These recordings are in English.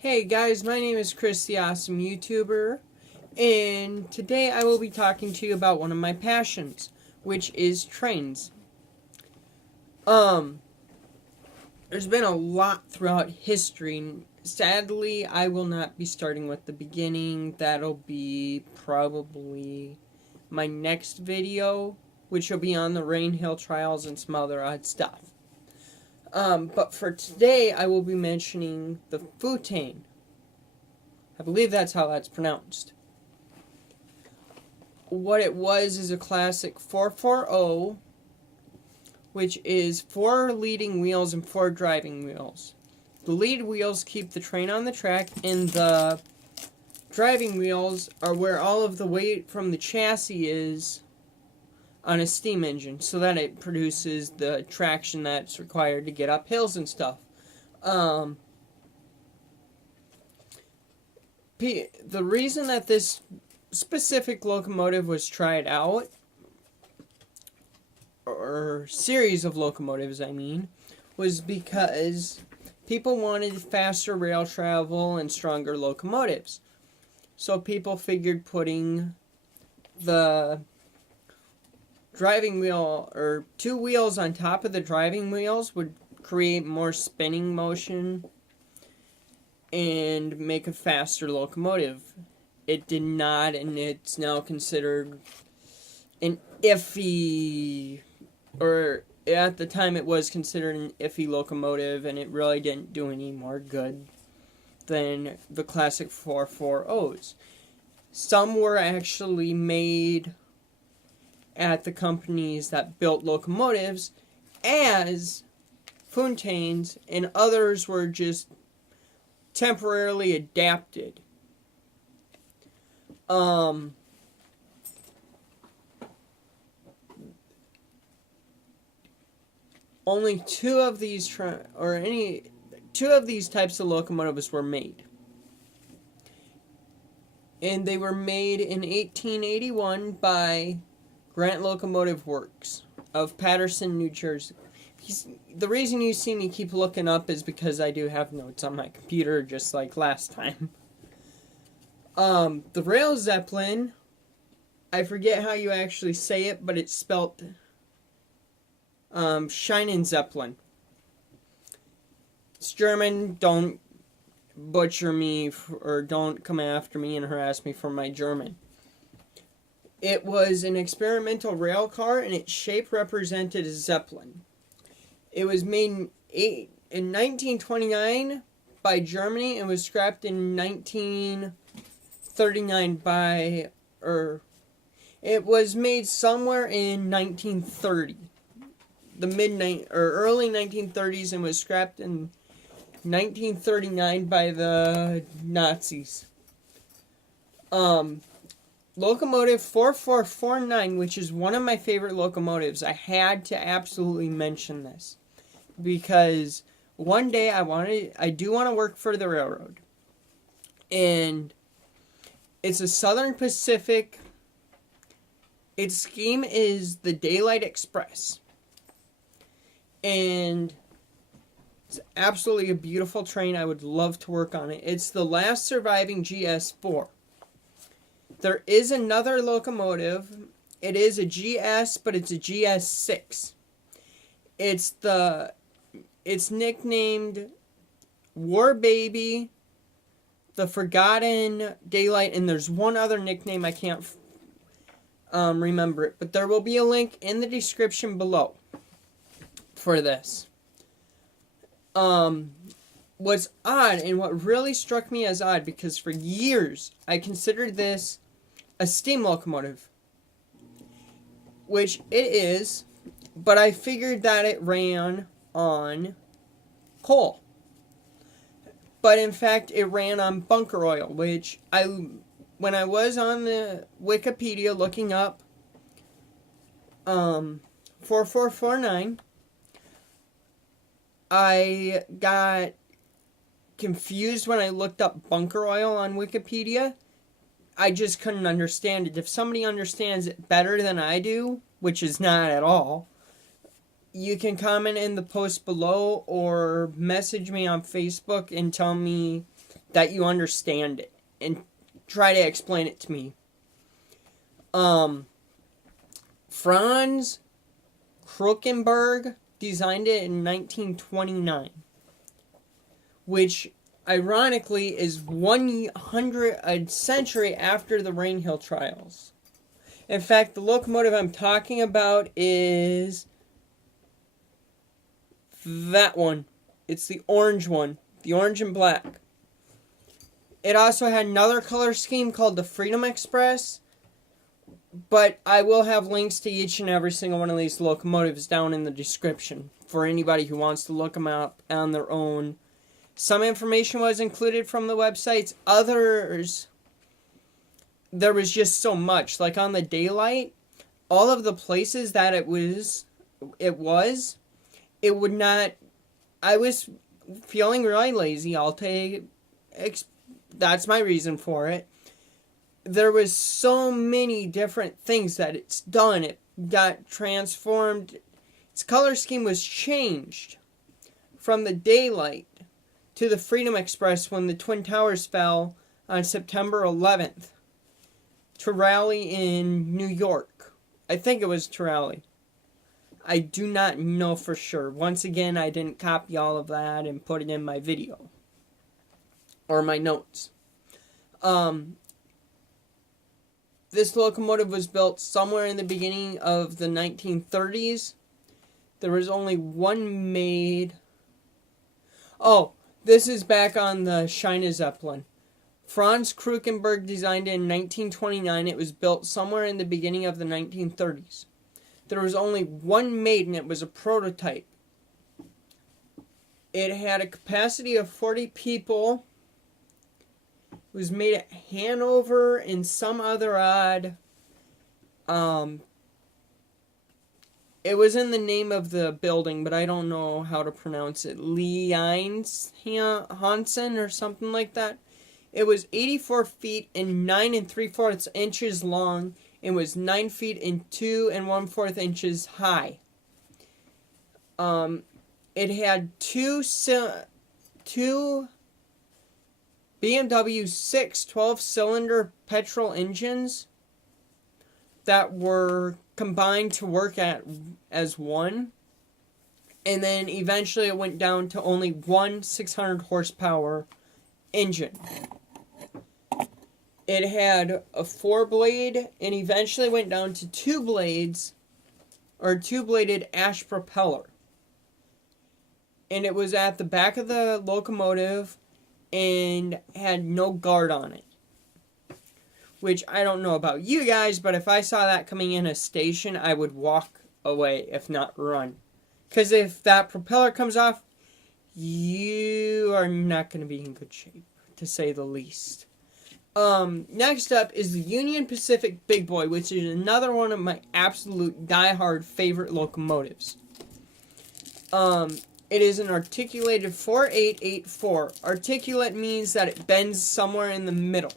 Hey guys, my name is Chris, the awesome YouTuber, and today I will be talking to you about one of my passions, which is trains. There's been a lot throughout history. Sadly, I will not be starting with the beginning. That'll be probably my next video, which will be on the Rain Hill trials and some other odd stuff. But for today, I will be mentioning the Futane. I believe that's how that's pronounced. What it was is a classic 440, which is 4 leading wheels and 4 driving wheels. The lead wheels keep the train on the track, and the driving wheels are where all of the weight from the chassis is on a steam engine, so that it produces the traction that's required to get up hills and stuff. The reason that this specific locomotive was tried out, or series of locomotives I mean, was because people wanted faster rail travel and stronger locomotives. So people figured putting the driving wheel, or 2 wheels on top of the driving wheels, would create more spinning motion and make a faster locomotive. It did not, and it's now considered an iffy, or at the time it was considered an iffy locomotive, and it really didn't do any more good than the classic 440s. Some were actually made at the companies that built locomotives as Funtanes, and others were just temporarily adapted. Only 2 of these two of these types of locomotives were made. And they were made in 1881 by Grant Locomotive Works of Paterson, New Jersey. The reason you see me keep looking up is because I do have notes on my computer, just like last time. The Rail Zeppelin, I forget how you actually say it, but it's spelt Scheinen Zeppelin. It's German. Don't butcher me, or don't come after me and harass me for my German. It was an experimental rail car, and its shape represented a Zeppelin. It was made in 1929 by Germany and was scrapped in 1939 by, it was made somewhere in 1930, early 1930s, and was scrapped in 1939 by the Nazis. Locomotive 4449, which is one of my favorite locomotives. I had to absolutely mention this because one day I do want to work for the railroad. And it's a Southern Pacific. Its scheme is the Daylight Express. And it's absolutely a beautiful train. I would love to work on it. It's the last surviving GS4. There is another locomotive. It is a GS, but it's a GS6. It's nicknamed War Baby, the Forgotten Daylight, and there's one other nickname I can't remember it, but there will be a link in the description below for this. What's odd, and what really struck me as odd, because for years I considered this a steam locomotive, which it is, but I figured that it ran on coal. But in fact, it ran on bunker oil, which when I was on the Wikipedia looking up 4449, I got confused when I looked up bunker oil on Wikipedia. I just couldn't understand it. If somebody understands it better than I do, which is not at all, you can comment in the post below or message me on Facebook and tell me that you understand it and try to explain it to me. Franz Krukenberg designed it in 1929, which ironically is 100 century after the Rainhill trials. In fact, the locomotive I'm talking about is that one. It's the orange one, the orange and black. It also had another color scheme called the Freedom Express, but I will have links to each and every single one of these locomotives down in the description for anybody who wants to look them up on their own. Some information was included from the websites. Others, there was just so much. Like on the Daylight, all of the places that it would not. I was feeling really lazy. That's my reason for it. There was so many different things that it's done. It got transformed. Its color scheme was changed from the Daylight to the Freedom Express when the Twin Towers fell on September 11th to Raleigh in New York. I think it was to Raleigh. I do not know for sure. Once again, I didn't copy all of that and put it in my video or my notes. This locomotive was built somewhere in the beginning of the 1930s. There was only one made. Oh, this is back on the China Zeppelin. Franz Krukenberg designed it in 1929. It was built somewhere in the beginning of the 1930s. There was only one made, and it was a prototype. It had a capacity of 40 people. It was made at Hanover and some other odd. It was in the name of the building, but I don't know how to pronounce it. Liens Hansen or something like that. It was 84 feet and 9 3/4 inches long and was 9 feet and 2 1/4 inches high. It had two BMW 6 12-cylinder petrol engines that were combined to work as one. And then eventually it went down to only one 600 horsepower engine. It had a 4-blade and eventually went down to 2 blades or 2-bladed ash propeller. And it was at the back of the locomotive and had no guard on it. Which I don't know about you guys, but if I saw that coming in a station, I would walk away, if not run. Because if that propeller comes off, you are not going to be in good shape, to say the least. Next up is the Union Pacific Big Boy, which is another one of my absolute diehard favorite locomotives. It is an articulated 4884. Articulate means that it bends somewhere in the middle.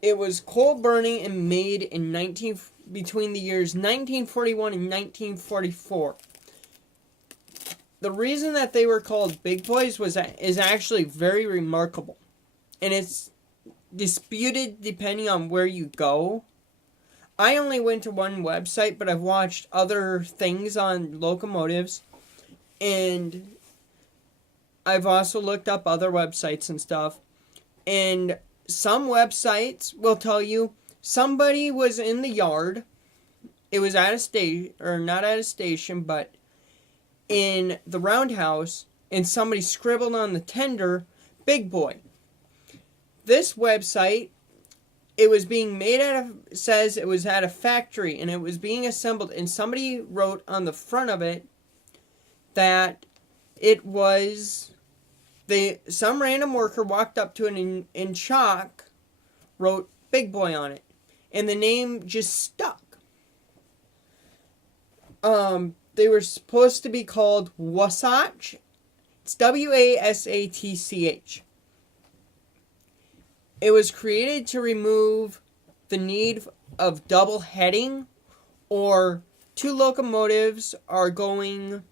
It was coal burning and made in between the years 1941 and 1944. The reason that they were called Big Boys is actually very remarkable, and it's disputed depending on where you go. I only went to one website, but I've watched other things on locomotives, and I've also looked up other websites and stuff, and some websites will tell you somebody was in the yard. It was at a station, or not at a station, but in the roundhouse, and somebody scribbled on the tender, Big Boy. This website, it was being made says it was at a factory, and it was being assembled, and somebody wrote on the front of it that it was, some random worker walked up to it in chalk, wrote Big Boy on it, and the name just stuck. They were supposed to be called Wasatch. It's Wasatch. It was created to remove the need of double heading or two locomotives are going,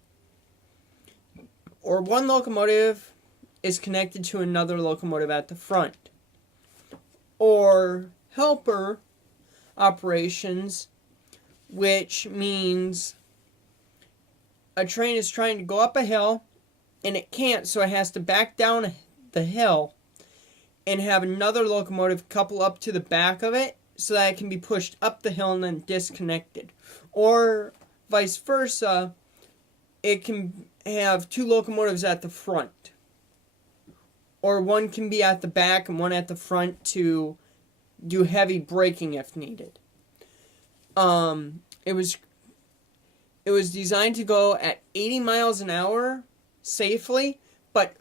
or one locomotive is connected to another locomotive at the front. Or helper operations, which means a train is trying to go up a hill and it can't, so it has to back down the hill and have another locomotive couple up to the back of it so that it can be pushed up the hill and then disconnected. Or vice versa, it can have two locomotives at the front. Or one can be at the back and one at the front to do heavy braking if needed. It was designed to go at 80 miles an hour safely, but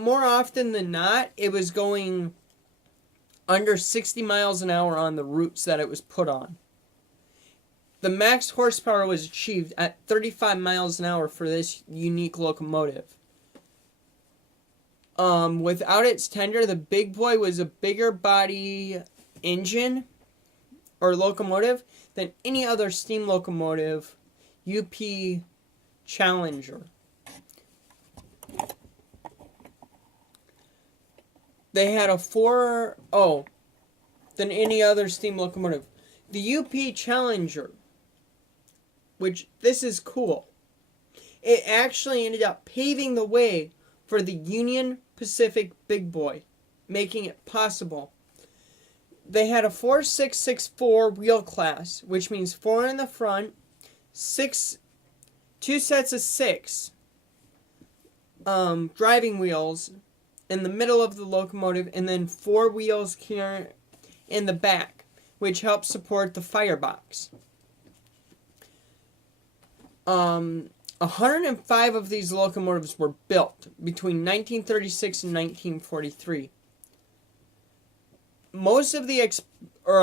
more often than not, it was going under 60 miles an hour on the routes that it was put on. The max horsepower was achieved at 35 miles an hour for this unique locomotive. Without its tender, the Big Boy was a bigger body engine or locomotive than any other steam locomotive UP Challenger. They had than any other steam locomotive. The UP Challenger, which this is cool, it actually ended up paving the way for the Union Pacific Big Boy, making it possible. They had a 4664 wheel class, which means 4 in the front, 2 sets of 6 driving wheels in the middle of the locomotive, and then 4 wheels here in the back, which helps support the firebox. 105 of these locomotives were built between 1936 and 1943. A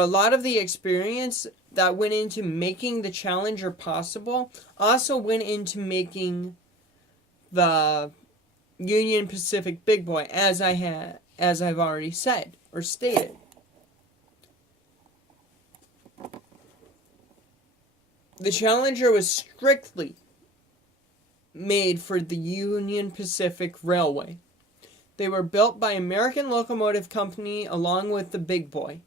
lot of the experience that went into making the Challenger possible also went into making the Union Pacific Big Boy, as I've already said or stated. The Challenger was strictly made for the Union Pacific Railway. They were built by American Locomotive Company along with the Big Boy.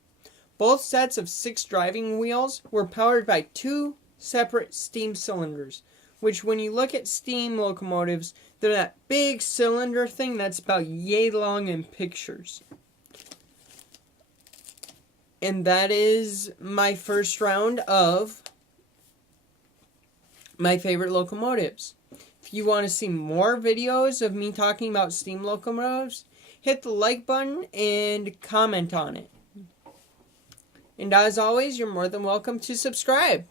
Both sets of 6 driving wheels were powered by 2 separate steam cylinders, which when you look at steam locomotives, they're that big cylinder thing that's about yay long in pictures. And that is my first round of my favorite locomotives. If you want to see more videos of me talking about steam locomotives, hit the like button and comment on it. And as always, you're more than welcome to subscribe.